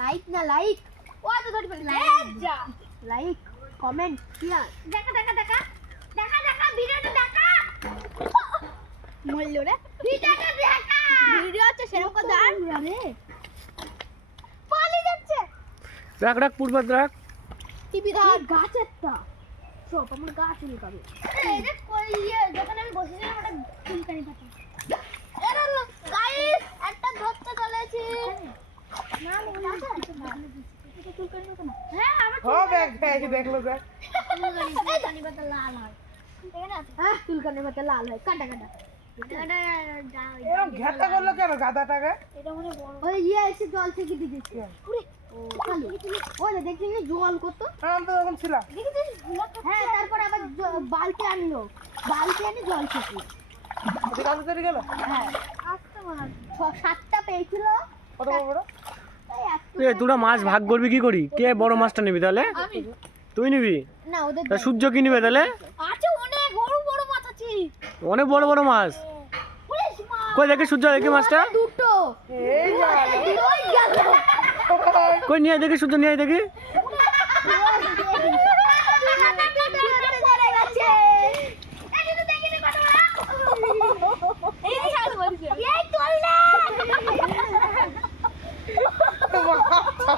Like না like ও তো ধরি পারি Like. যা। লাইক কমেন্ট শেয়ার দেখা দেখা দেখা। দেখা দেখা ভিডিওটা দেখা। মরলো রে। ভিডিওটা দেখা। ভিডিও আছে সেরকম দাঁড় আরে পালিয়ে যাচ্ছে। রাখ রাখ পূর্বাদ রাখ। টিভি ধর। গাছেরটা। সব আমার গাছ লুকাবে এই যে কই ইয়ে যখন আমি বসেছিলাম ওটা চুলকানি পাতা এরা গাইস একটা ধরতে চলেছি না মনে আছে এটা চুলকানি পাতা না হ্যাঁ আমার হ্যাঁ দেখ দেখ দেখল দেখ চুলকানি চুলকানি পাতা লাল হয় এখানে আছে হ্যাঁ চুলকানের পাতা লাল হয়। কাটা কাটা এটা যা এরকম ঘেটা করল কেন গাদাটাকে ওই ইয়ে এসে জল থেকে জল কত আমি তো ছিলাম হ্যাঁ তারপর আবার বালতি আনলো বালতি এনে জল থেকে গেল হ্যাঁ সাতটা পেয়েছিল। কত বড়? তোরা মাছ ভাগ করবি কি করি? কে বড় মাছটা নিবি তাহলে? তুই নিবি? তা সূর্য কি নিবে তাহলে? অনেক বড় বড় মাছ আছে। অনেক বড় বড় মাছ। ওরে মা কই দেখি সূর্য দেখি মাছটা। দুটো। কই নিয়ে দেখি সূর্য নিয়ে দেখি পড়ে গেছে এই যে দেখি না কত বড় এই যে শাল বলছে এই তোলে এবার ওই মাছ করে বলে পুরো কভার ওই মাছ দুই হাতে দুই হাতে দুটো মাছ দুই হাতে সাপ হয়ে যা সূর্য এইভাবে চাঁদ এই সূর্য এইভাবে চাঁদ ও এই। এই মাছ দেখা এই সূর্য সূর্য আরেকবার পড়ে দেখা এই সূর্য আরেকবার লাফার কার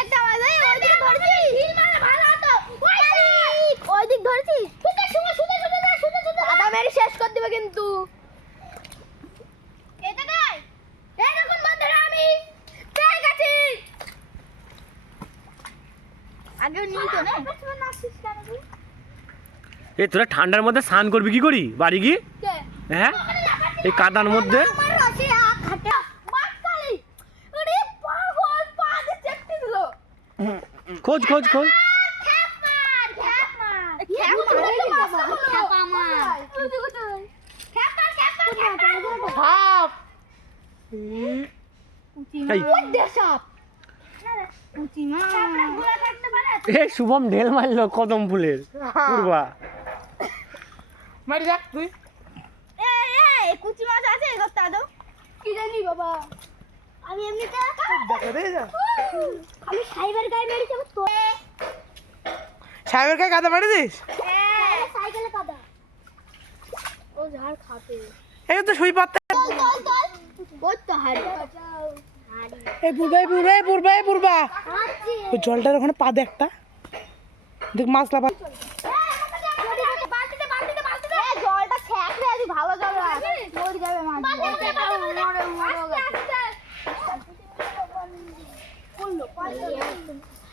একটা ওইদিকে ধরছি হিল মারে ভালো হতো। আদা মেরে শেষ করে দিবে কিন্তু। এটা দেখ। এই বন্ধুরা আমি। পেয়ে গেছি আগে নিই তো না। নাচছিস কেন তুই? এ তোরা ঠান্ডার মধ্যে স্নান করবি কি করি? বাড়ি কে? হ্যাঁ? এই কাদার মধ্যে আমার রসি হাত হাতে মাছ কালি আরে পাগল পা দিয়ে চেপতে দিল খোঁজ খোঁজ খোঁজ খ্যাপ মার খ্যাপ মার খ্যাপ মার, এই যে বাবা, খ্যাপ মার খ্যাপ মার খ্যাপ মার খ্যাপ মার সাপ এই ওই সাপ পুচি মাছ ঘোরা থাকতে পারে এ শুভম ঢেল মারলো কদম ফুলের। পূর্বা মারি যাক তুই। কুচি মাছ আছে কি জানি বাবা। আমি এমনিতে আমি সাইবার গায়ে তো সাহেবের কাছে কাদা মারি দিস? সাইকেলে কাদা। ও ঝাড় এই তো শুই পাতে ওই তো হারি এই পূর্বা হাঁচি ওই জলটার ওখানে পা দে একটা। দেখ মাছ লাফা Yeah.